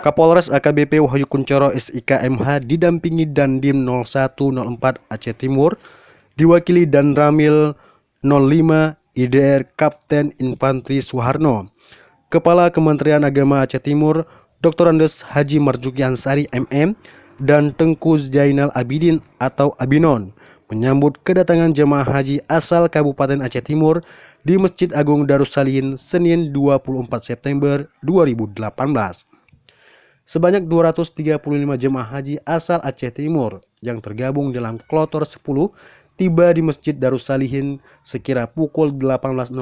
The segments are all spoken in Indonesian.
Kapolres AKBP Wahyu Kuncoro SIK MH didampingi Dandim 0104 Aceh Timur, diwakili Dan Ramil 05 IDR Kapten Infantri Suharno, Kepala Kementerian Agama Aceh Timur Dr. Andes Haji Marzuki Ansari MM, dan Tengku Zainal Abidin atau Abinon menyambut kedatangan jemaah haji asal Kabupaten Aceh Timur di Masjid Agung Darussalihin Senin 24 September 2018. Sebanyak 235 jemaah haji asal Aceh Timur yang tergabung dalam kloter 10 tiba di Masjid Darussalihin sekira pukul 18.00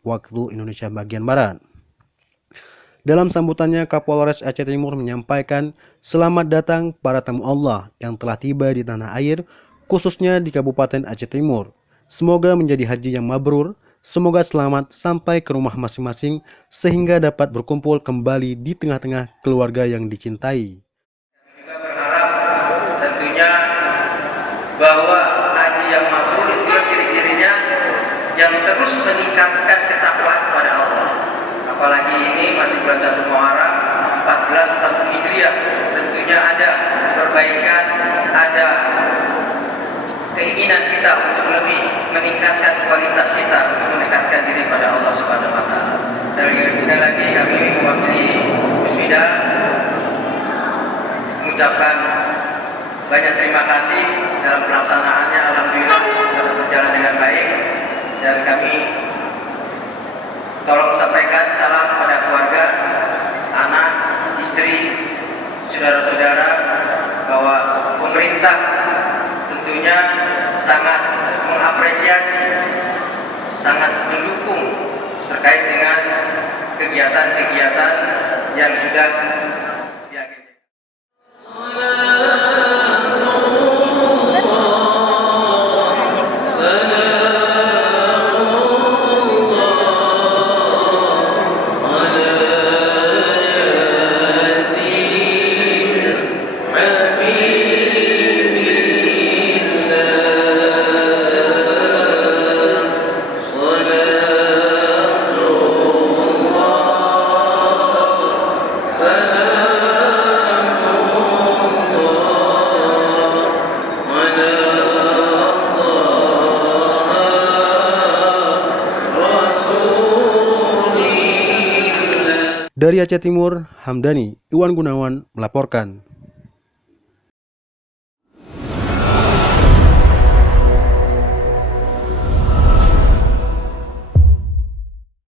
waktu Indonesia bagian Barat. Dalam sambutannya, Kapolres Aceh Timur menyampaikan selamat datang para tamu Allah yang telah tiba di tanah air, khususnya di Kabupaten Aceh Timur. Semoga menjadi haji yang mabrur, semoga selamat sampai ke rumah masing-masing sehingga dapat berkumpul kembali di tengah-tengah keluarga yang dicintai. Juga berharap tentunya bahwa haji yang mabrur itu ciri-cirinya yang terus meningkatkan ketakwaan kepada Allah. Apalagi ini masih bulan 1 Muharram 1441 Hijriah, tentunya ada perbaikan, ada keinginan kita untuk lebih meningkatkan kualitas kita, untuk meningkatkan diri pada Allah Subhanahu wa taala. Sekali lagi kami mewakili Musbida mengucapkan banyak terima kasih dalam pelaksanaannya. Alhamdulillah sudah berjalan dengan baik, dan kami tolong sampaikan salam pada keluarga, anak, istri, saudara-saudara, bahwa pemerintah tentunya sangat mengapresiasi, sangat mendukung terkait dengan kegiatan-kegiatan yang sudah diagendakan. Dari Aceh Timur, Hamdani Iwan Gunawan melaporkan.